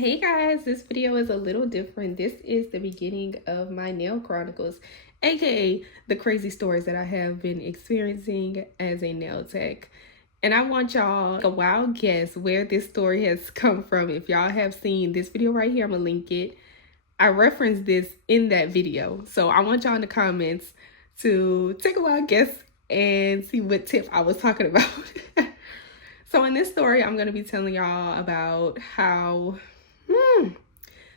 Hey guys, this video is a little different. This is the beginning of my nail chronicles, aka the crazy stories that I have been experiencing as a nail tech. And I want y'all a wild guess where this story has come from. If y'all have seen this video right here, I'm gonna link it. I referenced this in that video. So I want y'all in the comments to take a wild guess and see what tip I was talking about. So in this story, I'm gonna be telling y'all about how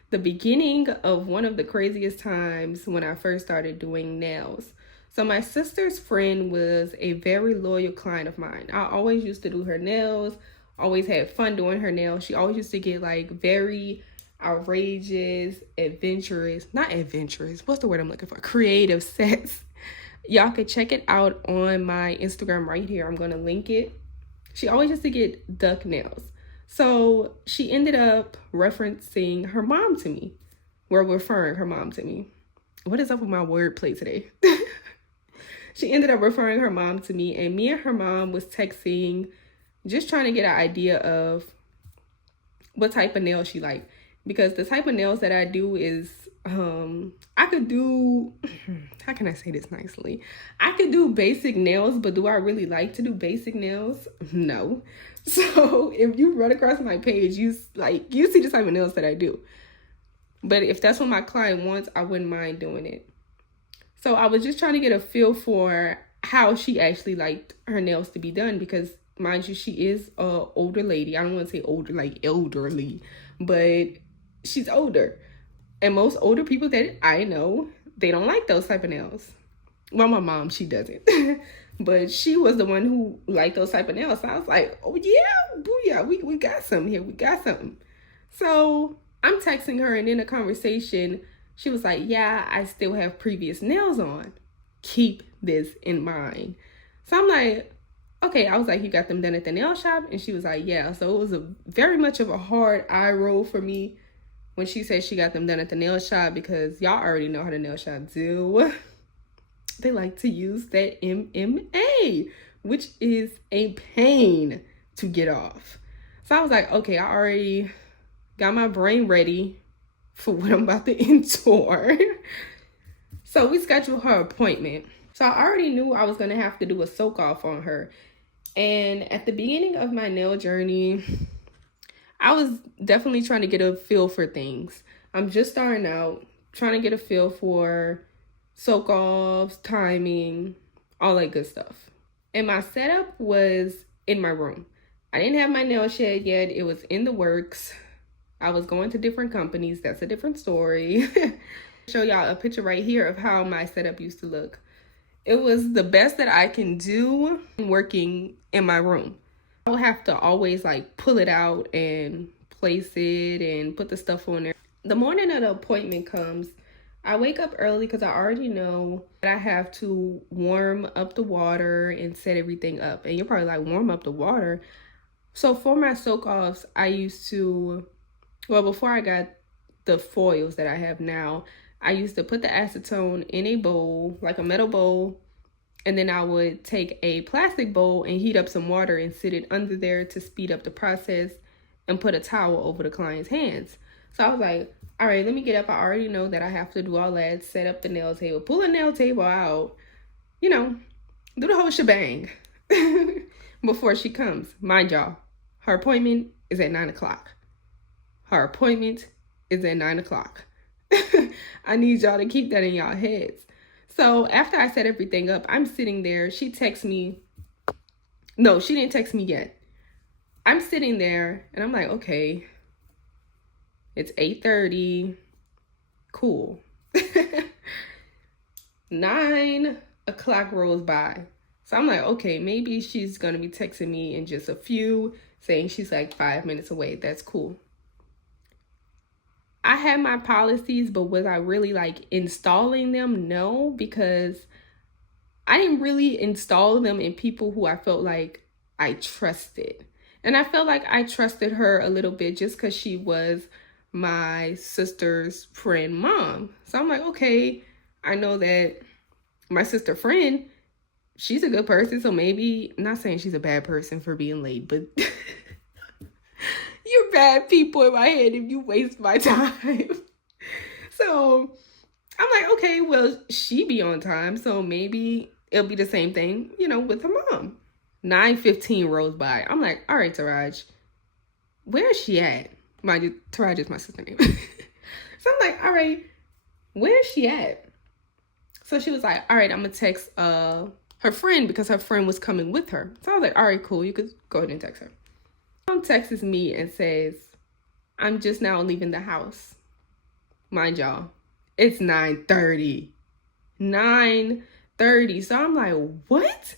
the beginning of one of the craziest times when I first started doing nails. So my sister's friend was a very loyal client of mine. I always used to do her nails, always had fun doing her nails. She always used to get like very outrageous, not adventurous, what's the word I'm looking for? Creative sets. Y'all could check it out on my Instagram right here. I'm gonna link it. She always used to get duck nails. So she ended up referencing her mom to me. We're referring her mom to me. What is up with my wordplay today? She ended up referring her mom to me, and me and her mom was texting, just trying to get an idea of what type of nail she liked. Because the type of nails that I do is, I could do, how can I say this nicely? I could do basic nails, but do I really like to do basic nails? No. So if you run across my page, you see the type of nails that I do. But if that's what my client wants, I wouldn't mind doing it. So I was just trying to get a feel for how she actually liked her nails to be done, because mind you, she is a older lady. I don't want to say older like elderly, but she's older. And most older people that I know, they don't like those type of nails. Well, my mom, she doesn't. But she was the one who liked those type of nails. So I was like, oh yeah, booyah, we got something here. We got something. So I'm texting her, and in a conversation, she was like, yeah, I still have previous nails on. Keep this in mind. So I'm like, okay. I was like, you got them done at the nail shop? And she was like, yeah. So it was very much of a hard eye roll for me when she said she got them done at the nail shop, because y'all already know how the nail shop do. They like to use that MMA, which is a pain to get off. So I was like, okay, I already got my brain ready for what I'm about to endure. So we scheduled her appointment. So I already knew I was going to have to do a soak off on her. And at the beginning of my nail journey, I was definitely trying to get a feel for things. I'm just starting out, trying to get a feel for soak offs, timing, all that good stuff. And my setup was in my room. I didn't have my nail shed yet. It was in the works. I was going to different companies. That's a different story. Show y'all a picture right here of how my setup used to look. It was the best that I can do working in my room. I would have to always like pull it out and place it and put the stuff on there. The morning of the appointment comes, I wake up early because I already know that I have to warm up the water and set everything up. And you're probably like, warm up the water? So for my soak-offs, I used to, well, before I got the foils that I have now, I used to put the acetone in a bowl, like a metal bowl, and then I would take a plastic bowl and heat up some water and sit it under there to speed up the process, and put a towel over the client's hands. So I was like, all right, let me get up. I already know that I have to do all that, set up the nail table, pull the nail table out, you know, do the whole shebang before she comes. Mind y'all, her appointment is at 9 o'clock. Her appointment is at 9 o'clock. I need y'all to keep that in y'all heads. So after I set everything up, I'm sitting there. She texts me. No, she didn't text me yet. I'm sitting there and I'm like, okay, it's 8:30. Cool. 9 o'clock rolls by. So I'm like, okay, maybe she's going to be texting me in just a few, saying she's like 5 minutes away. That's cool. I had my policies, but was I really like installing them? No, because I didn't really install them in people who I felt like I trusted. And I felt like I trusted her a little bit just because she was my sister's friend mom. So I'm like, okay, I know that my sister friend, she's a good person. So maybe, I'm not saying she's a bad person for being late, but You're bad people in my head if you waste my time. So I'm like, okay, well, she be on time, so maybe it'll be the same thing, with her mom. 9:15 rolls by. I'm like, all right, Taraj, where is she at? Taraj is my sister's name. So I'm like, all right, where is she at? So she was like, all right, I'm gonna text her friend because her friend was coming with her. So I was like, all right, cool, you could go ahead and text her. Mom texts me and says, I'm just now leaving the house. Mind y'all, it's 9:30. 9:30. So I'm like, what?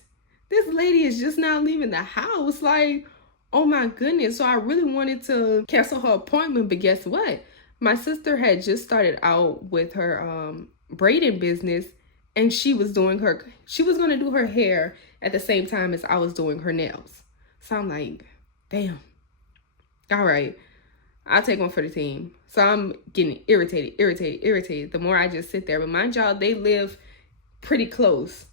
This lady is just now leaving the house. Like, oh my goodness. So I really wanted to cancel her appointment, but guess what? My sister had just started out with her braiding business, and she was going to do her hair at the same time as I was doing her nails. So I'm like, damn. All right, I'll take one for the team. So I'm getting irritated. The more I just sit there. But mind y'all, they live pretty close.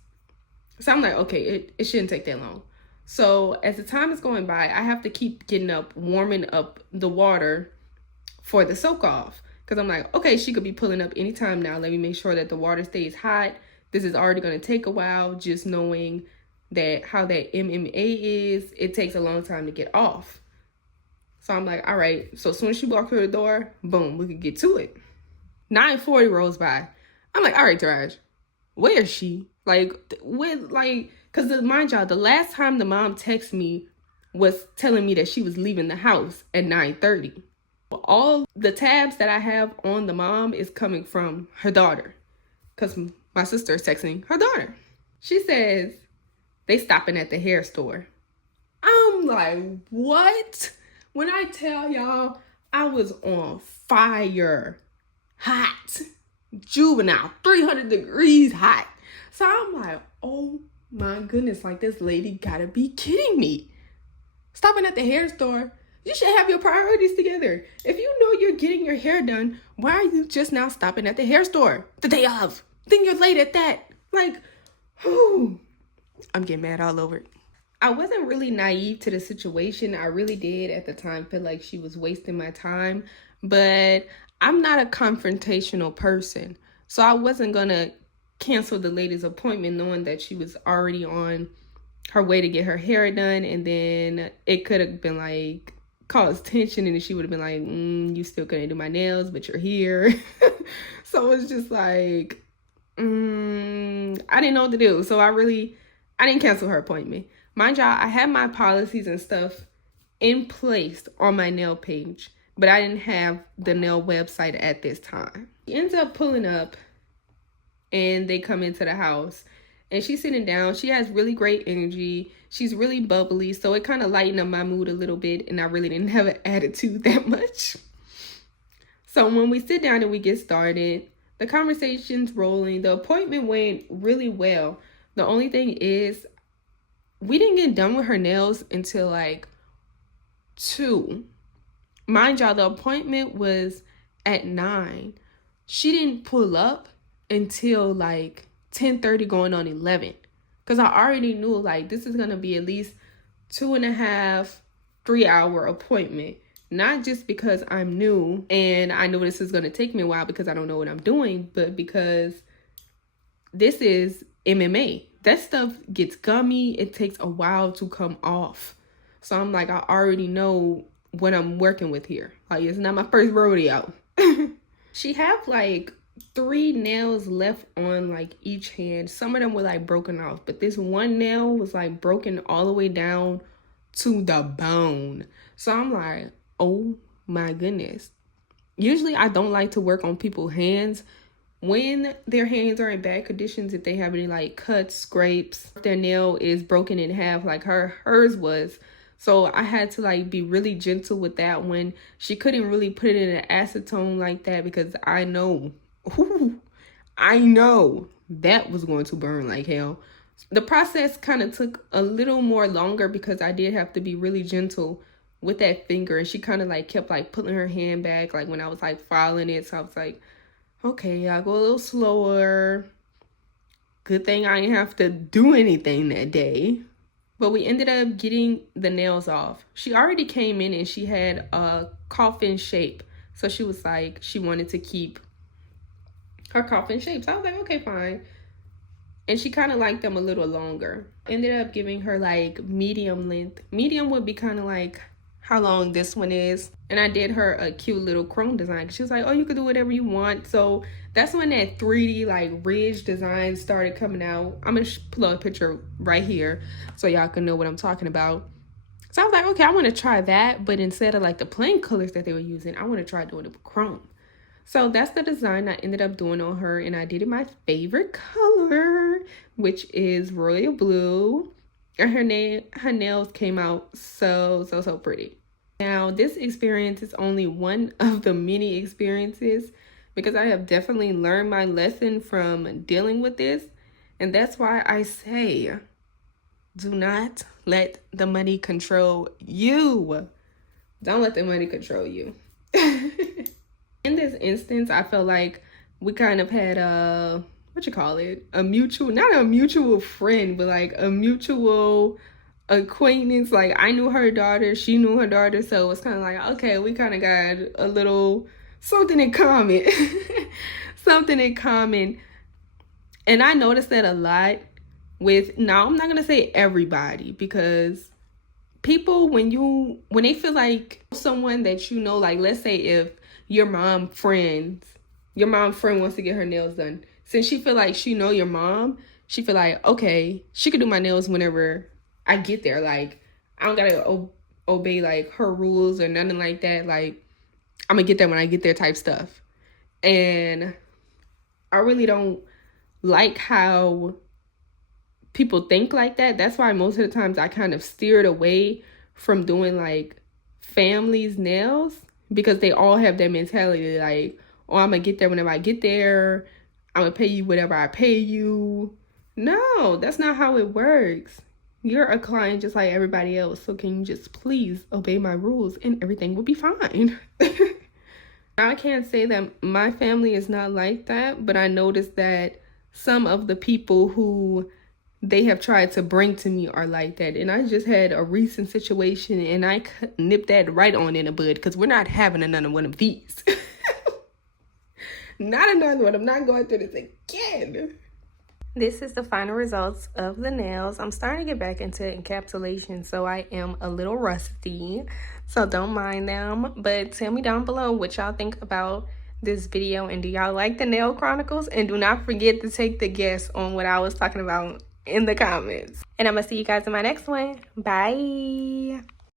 So I'm like, okay, it shouldn't take that long. So as the time is going by, I have to keep getting up, warming up the water for the soak off. Because I'm like, okay, she could be pulling up anytime now. Let me make sure that the water stays hot. This is already going to take a while, just knowing that how that MMA is, it takes a long time to get off. So I'm like, all right. So as soon as she walked through the door, boom, we could get to it. 9:40 rolls by. I'm like, all right, Taraj, where is she? Like, because mind y'all, the last time the mom texted me was telling me that she was leaving the house at 9:30. All the tabs that I have on the mom is coming from her daughter, because my sister is texting her daughter. She says they stopping at the hair store. I'm like, what? When I tell y'all, I was on fire. Hot. Juvenile. 300 degrees hot. So I'm like, oh my goodness, like this lady gotta be kidding me. Stopping at the hair store. You should have your priorities together. If you know you're getting your hair done, why are you just now stopping at the hair store the day of? Then you're late at that. Like, whew. I'm getting mad all over it. I wasn't really naive to the situation. I really did at the time feel like she was wasting my time, but I'm not a confrontational person. So I wasn't gonna cancel the lady's appointment knowing that she was already on her way to get her hair done, and then it could have been like caused tension, and she would have been like, you still couldn't do my nails, but you're here. So it's just like, I didn't know what to do. So I didn't cancel her appointment. Mind y'all, I had my policies and stuff in place on my nail page, but I didn't have the nail website at this time. She ends up pulling up, and they come into the house, and she's sitting down. She has really great energy. She's really bubbly, so it kind of lightened up my mood a little bit, and I really didn't have an attitude that much. So when we sit down and we get started, the conversation's rolling. The appointment went really well. The only thing is, we didn't get done with her nails until like 2. Mind y'all, the appointment was at 9. She didn't pull up until like 10:30 going on 11. Because I already knew like this is going to be at least 2.5, 3-hour appointment. Not just because I'm new and I know this is going to take me a while because I don't know what I'm doing, but because this is MMA. That stuff gets gummy. It takes a while to come off. So I'm like, I already know what I'm working with here. Like, it's not my first rodeo. She have like 3 nails left on like each hand. Some of them were like broken off, but this one nail was like broken all the way down to the bone. So I'm like, oh my goodness. Usually I don't like to work on people's hands when their hands are in bad conditions, if they have any like cuts, scrapes, their nail is broken in half like hers was. So I had to like be really gentle with that one. She couldn't really put it in an acetone like that because I know that was going to burn like hell. The process kind of took a little more longer because I did have to be really gentle with that finger, and she kind of like kept like pulling her hand back like when I was like filing it. So I was like, okay, I'll go a little slower. Good thing I didn't have to do anything that day. But we ended up getting the nails off. She already came in and she had a coffin shape. So she was like, she wanted to keep her coffin shape. So I was like, okay, fine. And she kind of liked them a little longer. Ended up giving her like medium length. Medium would be kind of like how long this one is. And I did her a cute little chrome design. She was like, oh, you could do whatever you want. So that's when that 3D like ridge design started coming out. I'm gonna pull up a picture right here so y'all can know what I'm talking about. So I was like, okay, I want to try that, but instead of like the plain colors that they were using, I want to try doing it with chrome. So that's the design I ended up doing on her, and I did it my favorite color, which is royal blue. And her nails came out so pretty. Now, this experience is only one of the many experiences because I have definitely learned my lesson from dealing with this. And that's why I say, do not let the money control you. Don't let the money control you. In this instance, I felt like we kind of had a, a mutual, not a mutual friend, but like a mutual acquaintance. Like I knew her daughter, she knew her daughter. So it was kind of like, okay, we kind of got a little something in common. Something in common. And I noticed that a lot with, now I'm not going to say everybody, because people, when they feel like someone that you know, like let's say if your mom friend wants to get her nails done, since she feel like she know your mom, she feel like, okay, she could do my nails whenever I get there. Like I don't gotta obey like her rules or nothing like that. Like I'm gonna get there when I get there type stuff. And I really don't like how people think like that. That's why most of the times I kind of steered away from doing like family's nails, because they all have that mentality like, oh, I'm gonna get there whenever I get there, I'm gonna pay you whatever I pay you. No, that's not how it works. You're a client just like everybody else, so can you just please obey my rules and everything will be fine. I can't say that my family is not like that, but I noticed that some of the people who they have tried to bring to me are like that. And I just had a recent situation and I nipped that right on in the bud, because we're not having another one of these. Not another one. I'm not going through this again. This is the final results of the nails. I'm starting to get back into encapsulation, so I am a little rusty. So don't mind them. But tell me down below what y'all think about this video, and do y'all like the nail chronicles? And do not forget to take the guess on what I was talking about in the comments. And I'm gonna see you guys in my next one. Bye.